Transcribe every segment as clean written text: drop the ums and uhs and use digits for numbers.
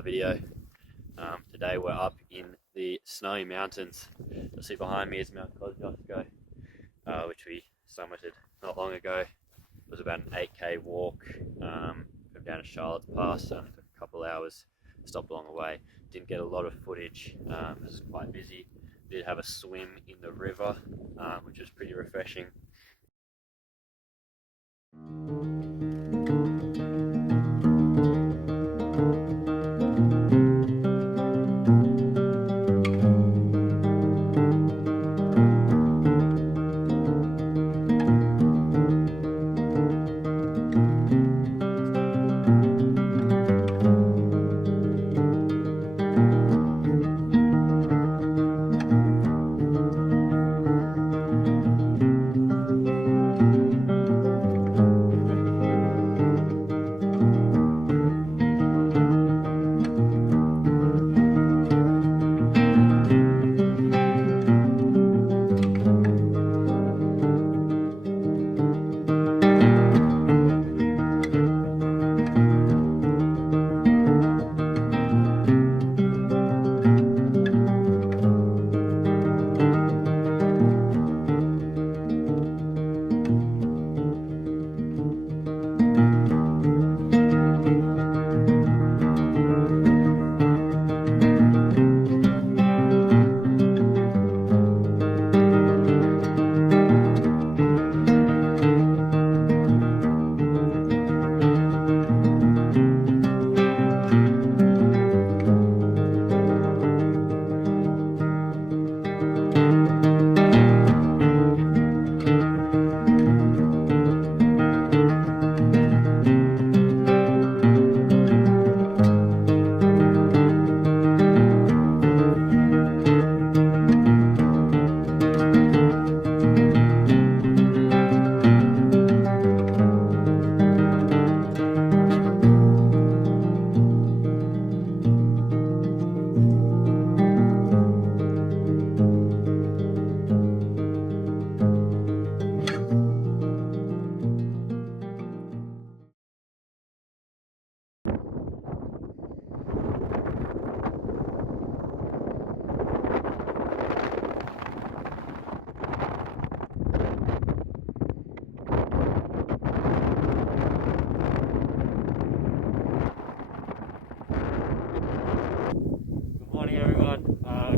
another video. Today we're up in the snowy mountains. You'll see behind me is Mount Kosciuszko, which we summited not long ago. It was about an 8k walk from down to Charlotte's Pass. Only took a couple hours, stopped along the way. Didn't get a lot of footage, it was quite busy. Did have a swim in the river, which was pretty refreshing.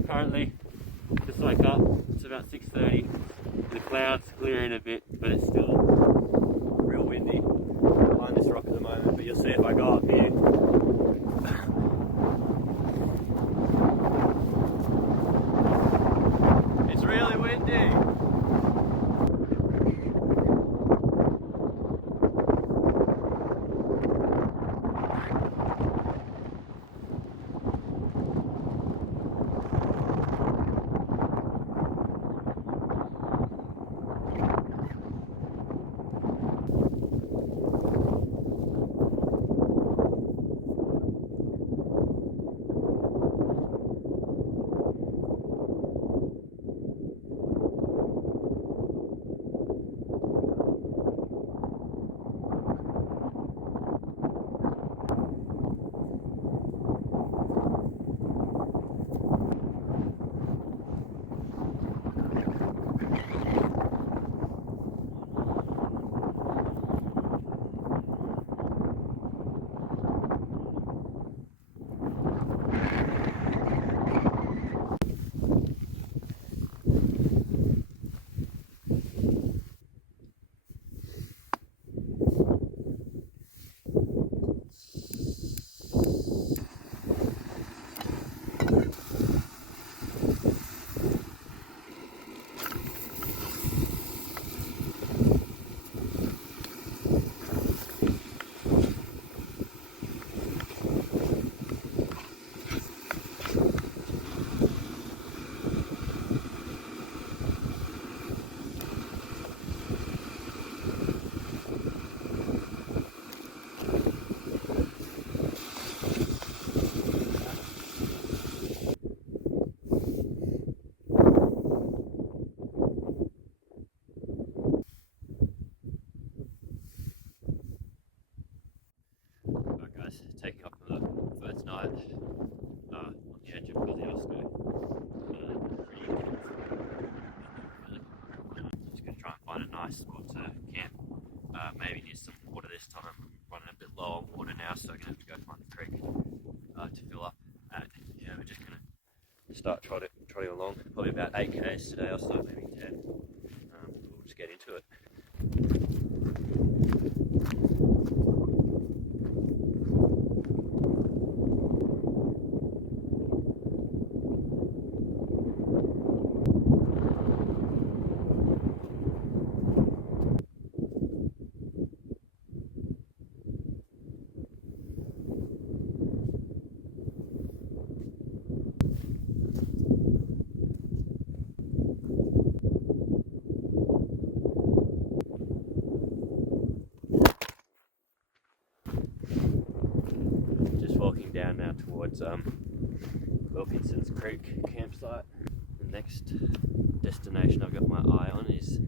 Currently just woke up. It's about 6:30. The clouds clearing a bit, but it's still real windy behind this rock at the moment. But you'll see if I go up here. It's really windy. start trotting along. Probably about 8 k's today. I'll start maybe 10. We'll just get into it. Just walking down now towards Wilkinson's Creek campsite. The next destination I've got my eye on is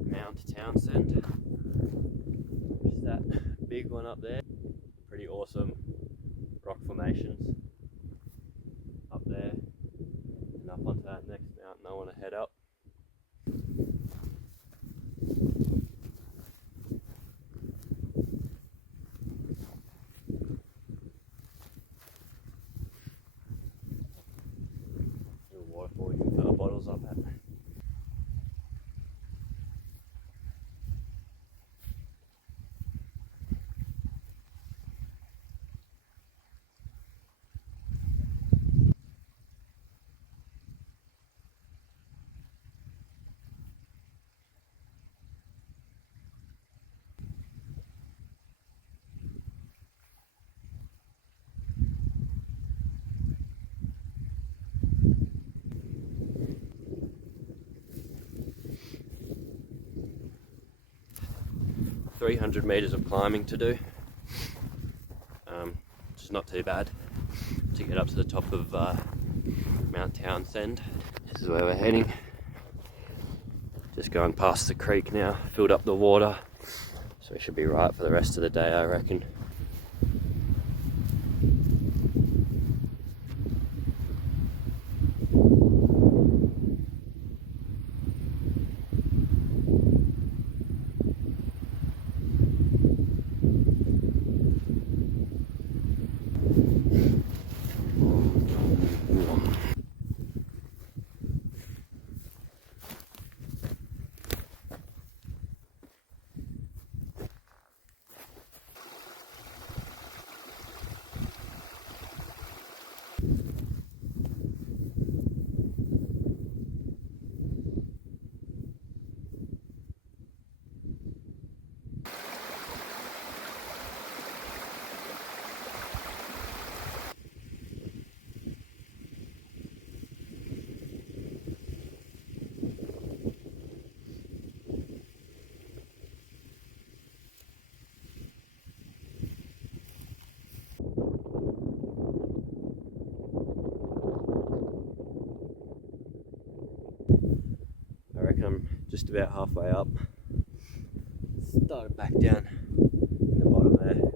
Mount Townsend, which is that big one up there. Pretty awesome rock formations up there, and up onto that next mountain I want to head up. Little waterfall you can fill our bottles up at. $300 meters of climbing to do, which is not too bad to get up to the top of Mount Townsend. This is where we're heading. Just going past the creek now, filled up the water, so we should be right for the rest of the day, I reckon. I reckon I'm just about halfway up. Started back down in the bottom there.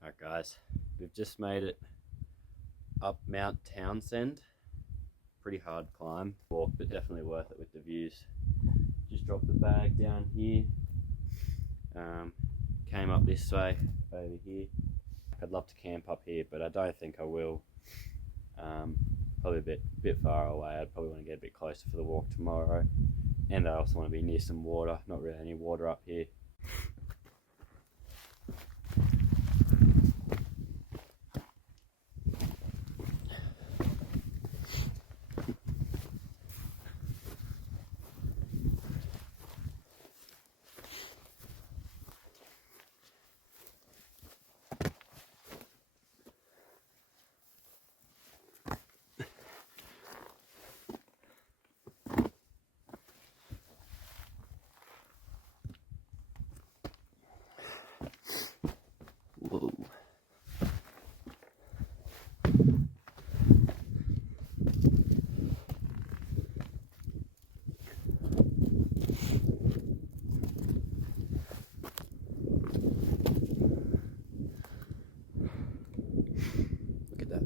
Alright guys, we've just made it up Mount Townsend. Pretty hard climb, walk, but definitely worth it with the views. Just dropped the bag down here, came up this way over here. I'd love to camp up here, but I don't think I will. Probably a bit far away. I'd probably want to get a bit closer for the walk tomorrow, and I also want to be near some water. Not really any water up here.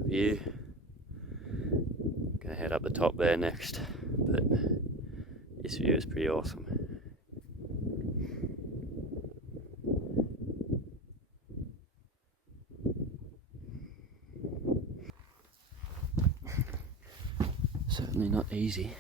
view. Gonna head up the top there next, but this view is pretty awesome. Certainly not easy.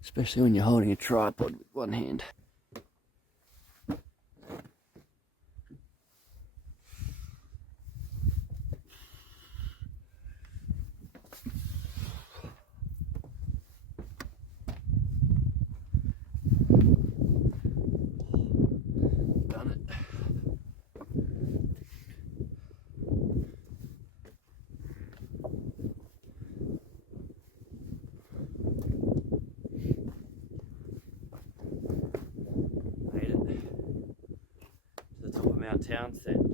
Especially when you're holding a tripod with one hand. Done it. Made it to the top of Mount Townsend.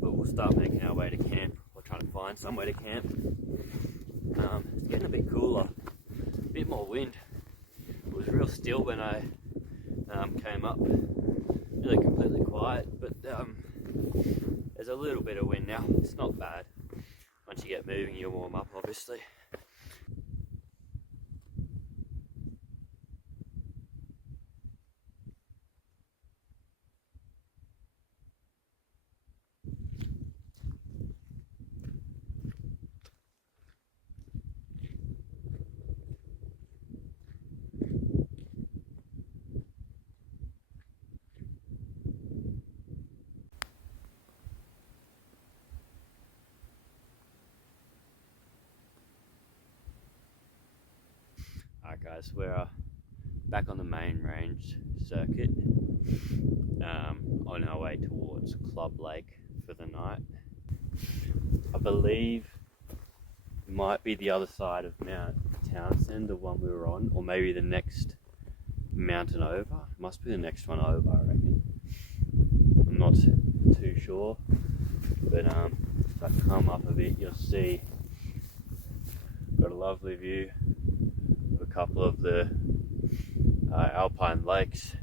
But we'll start making our way to camp, or trying to find somewhere to camp. It's getting a bit cooler, a bit more wind. It was real still when I came up, really completely quiet, but there's a little bit of wind now. It's not bad. Once you get moving, you'll warm up, obviously. Alright guys, we're back on the main range circuit, on our way towards Club Lake for the night. I believe it might be the other side of Mount Townsend, the one we were on, or maybe the next mountain over. Must be the next one over, I reckon. I'm not too sure, but if I come up a bit, you'll see got a lovely view of a couple of the alpine lakes.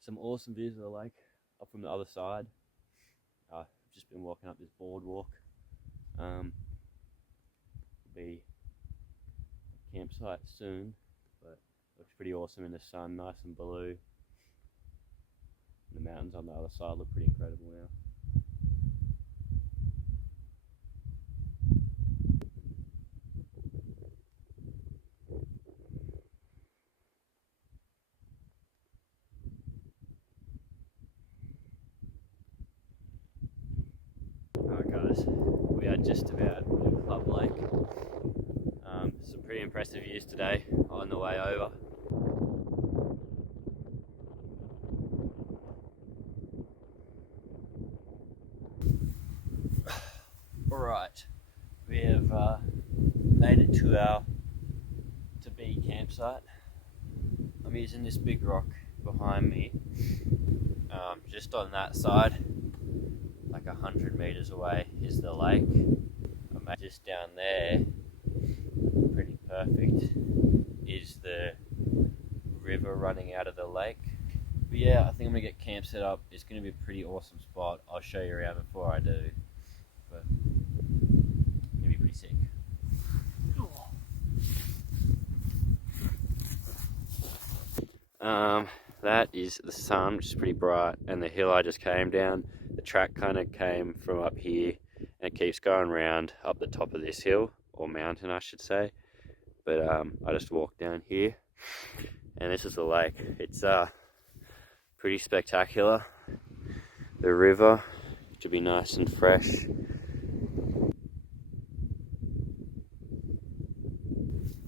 Some awesome views of the lake up from the other side. I've just been walking up this boardwalk. Be a campsite soon, but looks pretty awesome in the sun, nice and blue. And the mountains on the other side look pretty incredible now. Alright guys, we are just about at Club Lake. Some pretty impressive views today on the way over. Alright, we have made it to our to-be campsite. I'm using this big rock behind me. Just on that side, like 100 meters away, is the lake. Just down there, pretty perfect, is the river running out of the lake. But yeah, I think I'm gonna get camp set up. It's gonna be a pretty awesome spot. I'll show you around before I do. But it's gonna be pretty sick. That is the sun, which is pretty bright, and the hill I just came down. The track kind of came from up here and it keeps going round up the top of this hill, or mountain I should say. But I just walked down here and this is the lake. It's pretty spectacular. The river should be nice and fresh.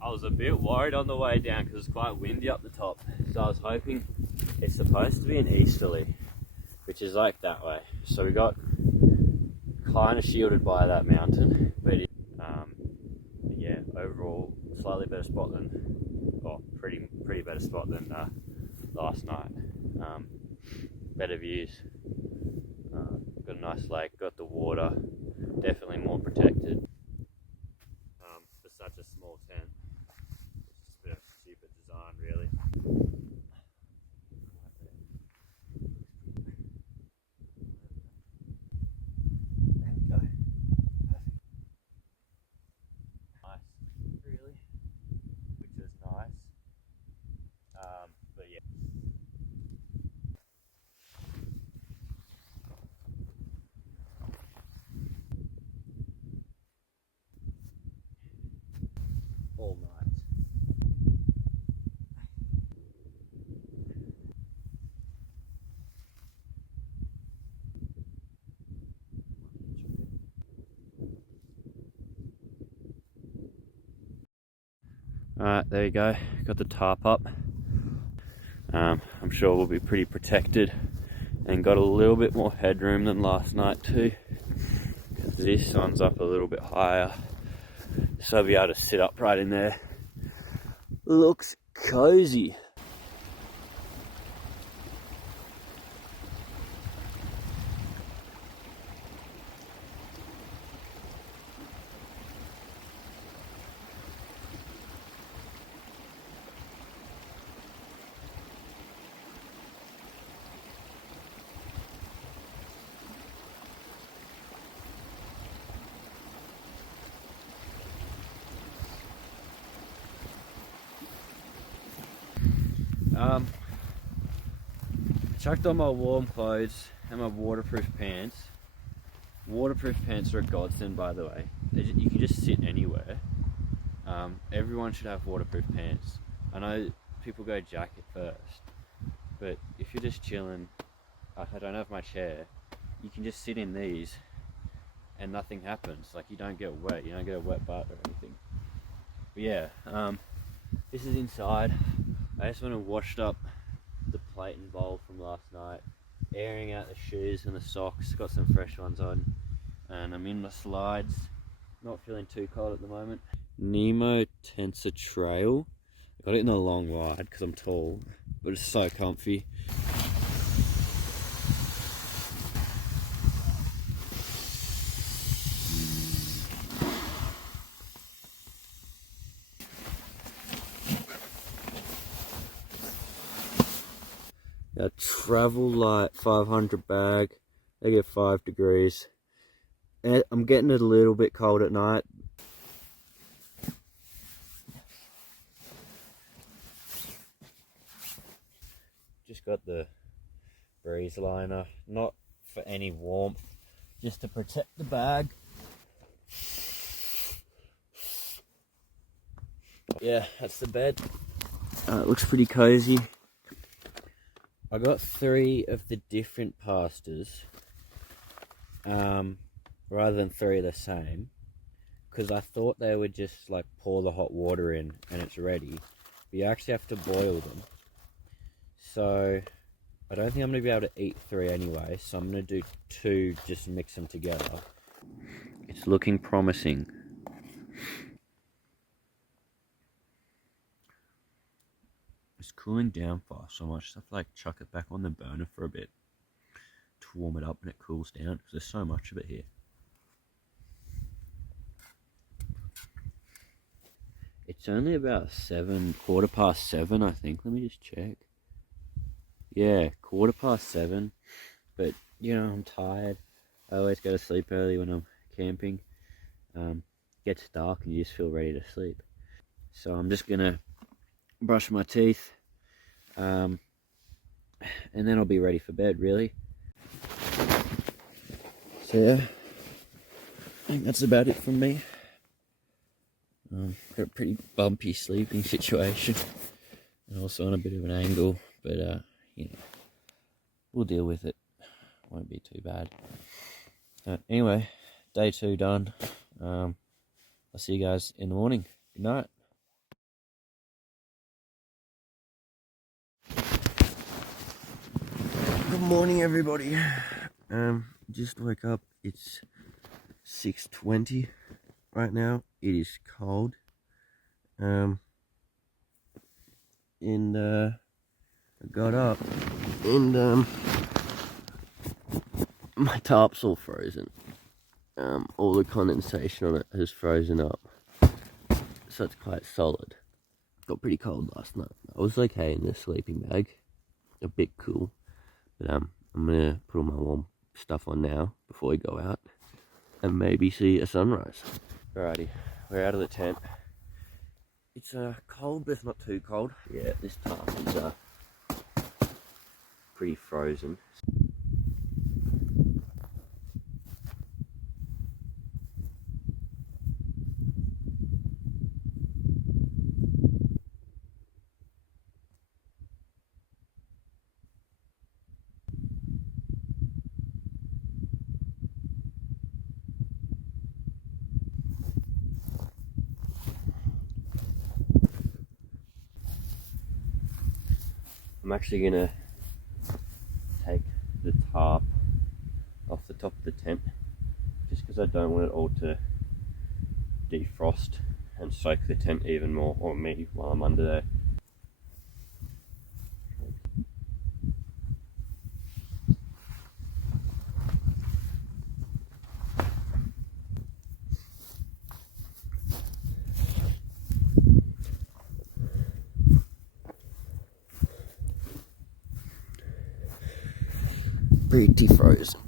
I was a bit worried on the way down because it's quite windy up the top, so I was hoping it's supposed to be an easterly, which is like that way. So we got kind of shielded by that mountain, but yeah, overall slightly better spot than, well, pretty better spot than last night. Better views. Got a nice lake, got the water, definitely more protected. For such a small tent, it's just a bit of a stupid design, really. There we go. Nice, really, which is nice. But yeah. All night. Alright, there you go. Got the tarp up. I'm sure we'll be pretty protected and got a little bit more headroom than last night too. This one's up a little bit higher, so I'll be able to sit up right in there. Looks cozy. Chucked on my warm clothes and my waterproof pants. Waterproof pants are a godsend, by the way. You can just sit anywhere. Everyone should have waterproof pants. I know people go jacket first, but if you're just chilling, like I don't have my chair, you can just sit in these and nothing happens. Like you don't get wet, you don't get a wet butt or anything. But yeah, this is inside. I just went and washed up the plate and bowl from last night, airing out the shoes and the socks, got some fresh ones on, and I'm in my slides, not feeling too cold at the moment. Nemo Tensor Trail, I got it in a long ride because I'm tall, but it's so comfy. A Travel Light 500 bag, they get 5 degrees. And I'm getting it a little bit cold at night. Just got the breeze liner, not for any warmth, just to protect the bag. Yeah, that's the bed. It looks pretty cozy. I got 3 of the different pastas, rather than 3 of the same, because I thought they would just like pour the hot water in and it's ready, but you actually have to boil them. So I don't think I'm going to be able to eat 3 anyway, so I'm going to do 2, just mix them together. It's looking promising. It's cooling down fast, so I might just have to like chuck it back on the burner for a bit to warm it up and it cools down, because there's so much of it here. It's only about 7, quarter past 7 I think. Let me just check. Yeah, 7:15. But you know, I'm tired. I always go to sleep early when I'm camping. Gets dark and you just feel ready to sleep. So I'm just gonna brush my teeth, and then I'll be ready for bed, really. So yeah, I think that's about it from me. Got a pretty bumpy sleeping situation, and also on a bit of an angle, but you know, we'll deal with it. Won't be too bad. Anyway, day 2 done. I'll see you guys in the morning. Good night. Good morning, everybody. Just woke up. It's 6:20 right now. It is cold. And I got up, and my tarp's all frozen. All the condensation on it has frozen up, so it's quite solid. Got pretty cold last night. I was okay in the sleeping bag, a bit cool, but I'm gonna put all my warm stuff on now before we go out, and maybe see a sunrise. Alrighty, we're out of the tent. It's cold, but it's not too cold. Yeah, this tarp is pretty frozen. I'm actually gonna take the tarp off the top of the tent, just because I don't want it all to defrost and soak the tent even more, or me while I'm under there. Pretty frozen.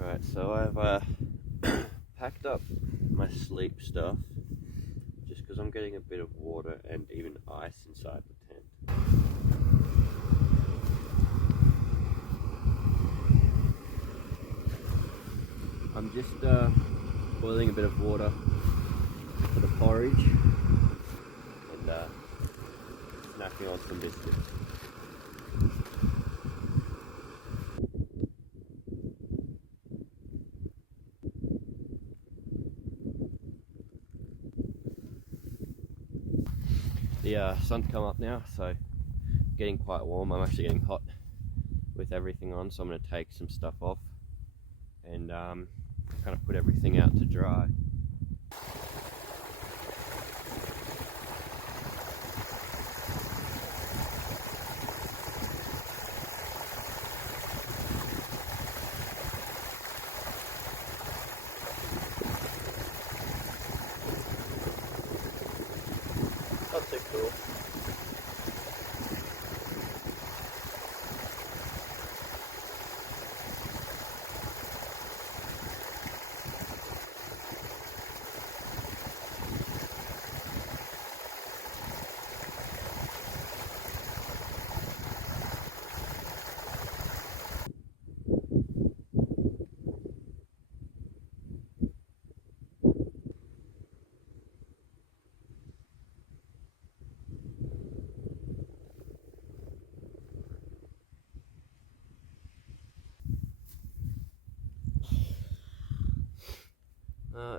Alright, so I've packed up my sleep stuff, just because I'm getting a bit of water and even ice inside the tent. I'm just boiling a bit of water for the porridge, and snacking on some biscuits. The sun's come up now, so getting quite warm. I'm actually getting hot with everything on, so I'm going to take some stuff off and kind of put everything out to dry. Not too cool.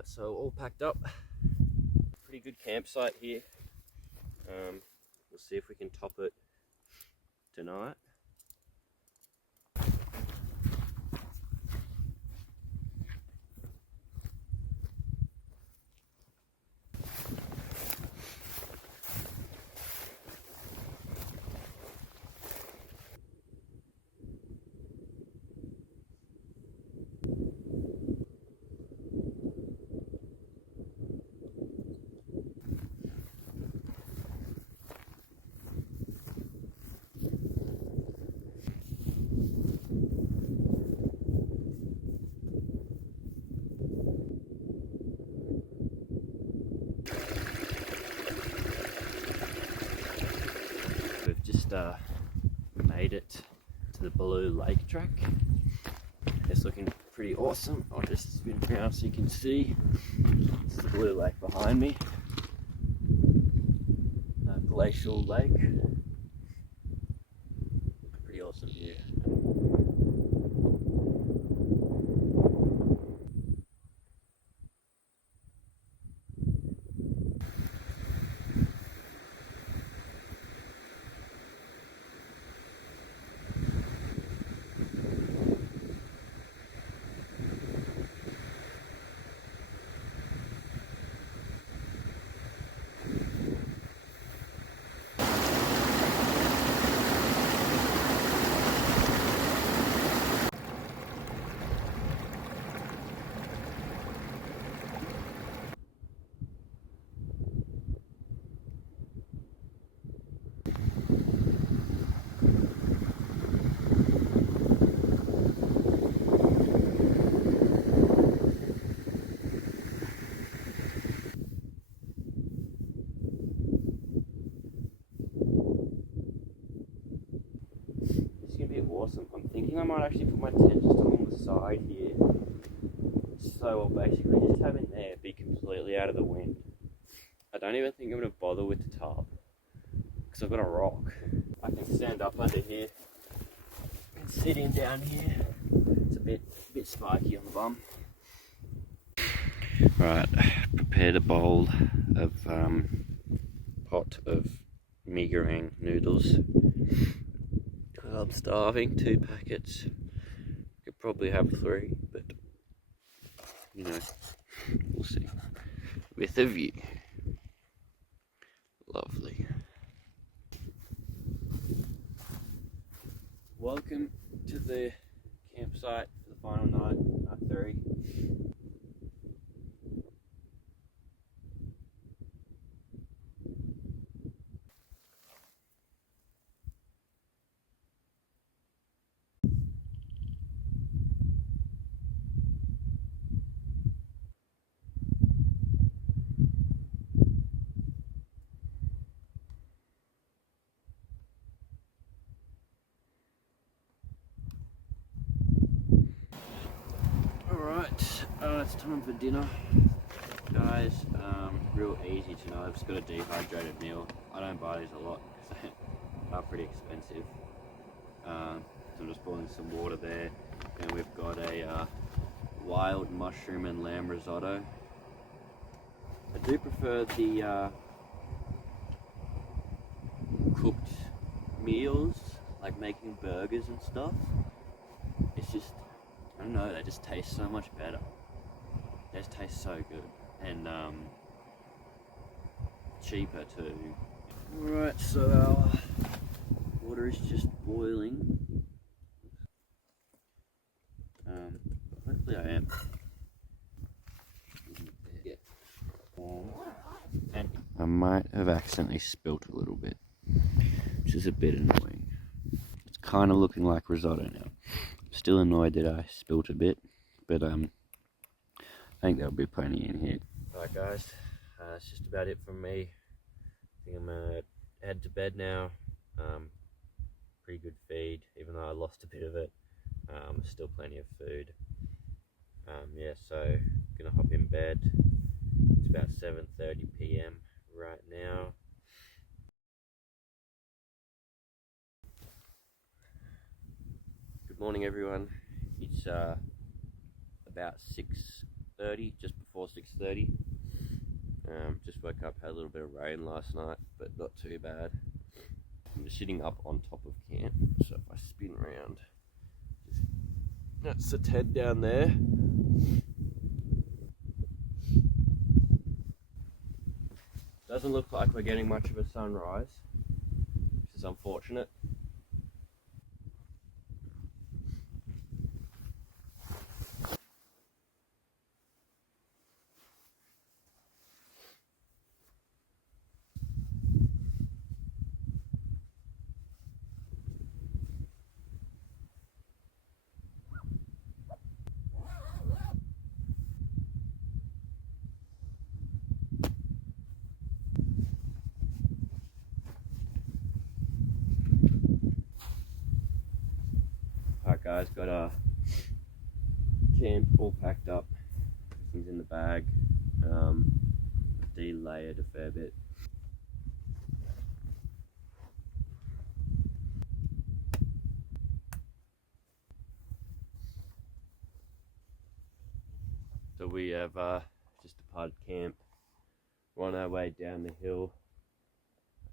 So all packed up. Pretty good campsite here. We'll see if we can top it tonight. just made it to the Blue Lake track. It's looking pretty awesome. I'll just spin around so you can see. It's the Blue Lake behind me. Glacial lake. Pretty awesome view. Awesome. I'm thinking I might actually put my tent just along the side here. So I'll basically just have it there, be completely out of the wind. I don't even think I'm going to bother with the tarp because I've got a rock. I can stand up under here and sit in down here. It's a bit spiky on the bum. Right, prepared a bowl of pot of mee goreng noodles. I'm starving, 2 packets. Could probably have 3, but you know, we'll see. With a view. Lovely. Welcome to the campsite for the final night, night 3. Alright, it's time for dinner. Guys, real easy tonight. I've just got a dehydrated meal. I don't buy these a lot because they are pretty expensive. So I'm just boiling some water there. And we've got a wild mushroom and lamb risotto. I do prefer the cooked meals, like making burgers and stuff. It's just, I don't know, they just taste so much better. They just taste so good. And cheaper too. Alright, so our water is just boiling. Hopefully I am. And I might have accidentally spilt a little bit, which is a bit annoying. It's kind of looking like risotto now. I'm still annoyed that I spilt a bit, but I think there'll be plenty in here. Alright guys, that's just about it from me. I think I'm gonna head to bed now. Pretty good feed, even though I lost a bit of it. Still plenty of food. Yeah, so gonna hop in bed. It's about 7:30 p.m. right now. Good morning everyone. It's about 6:30, just before 6:30. Just woke up, had a little bit of rain last night, but not too bad. I'm just sitting up on top of camp, so if I spin around, that's the tent down there. Doesn't look like we're getting much of a sunrise, which is unfortunate. guys, got our camp all packed up. Things in the bag. Delayered a fair bit. So we have just departed camp. We're on our way down the hill.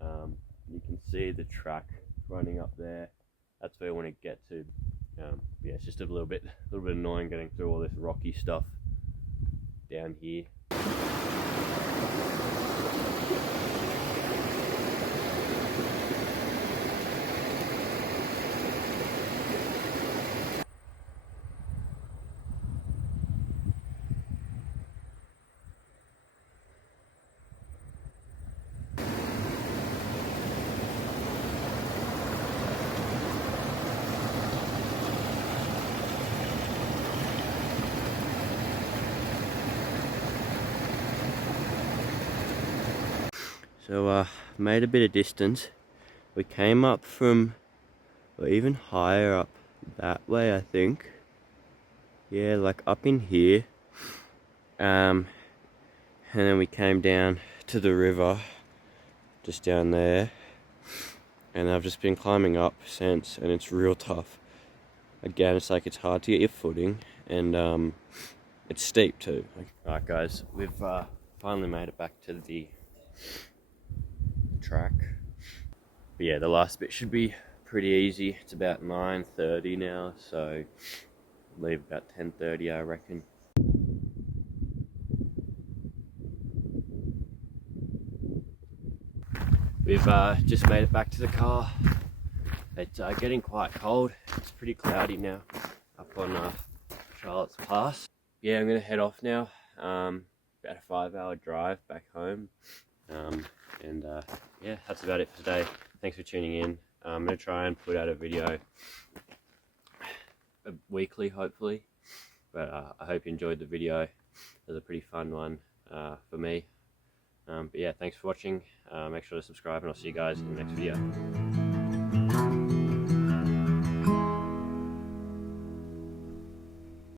You can see the track running up there. That's where I want to get to. Yeah, it's just a little bit annoying getting through all this rocky stuff down here. So made a bit of distance. We came up from, or even higher up that way, I think. Yeah, like up in here. And then we came down to the river, just down there. And I've just been climbing up since, and it's real tough. Again, it's like it's hard to get your footing, and it's steep too. Alright guys, we've finally made it back to the track. But yeah, the last bit should be pretty easy. It's about 9:30 now, so leave about 10:30 I reckon. We've just made it back to the car. It's getting quite cold. It's pretty cloudy now up on Charlotte's Pass. Yeah, I'm gonna head off now. About a 5-hour drive back home. Yeah, that's about it for today. Thanks for tuning in. I'm gonna try and put out a video weekly, hopefully. But I hope you enjoyed the video. It was a pretty fun one for me. But yeah, thanks for watching. Make sure to subscribe, and I'll see you guys in the next video.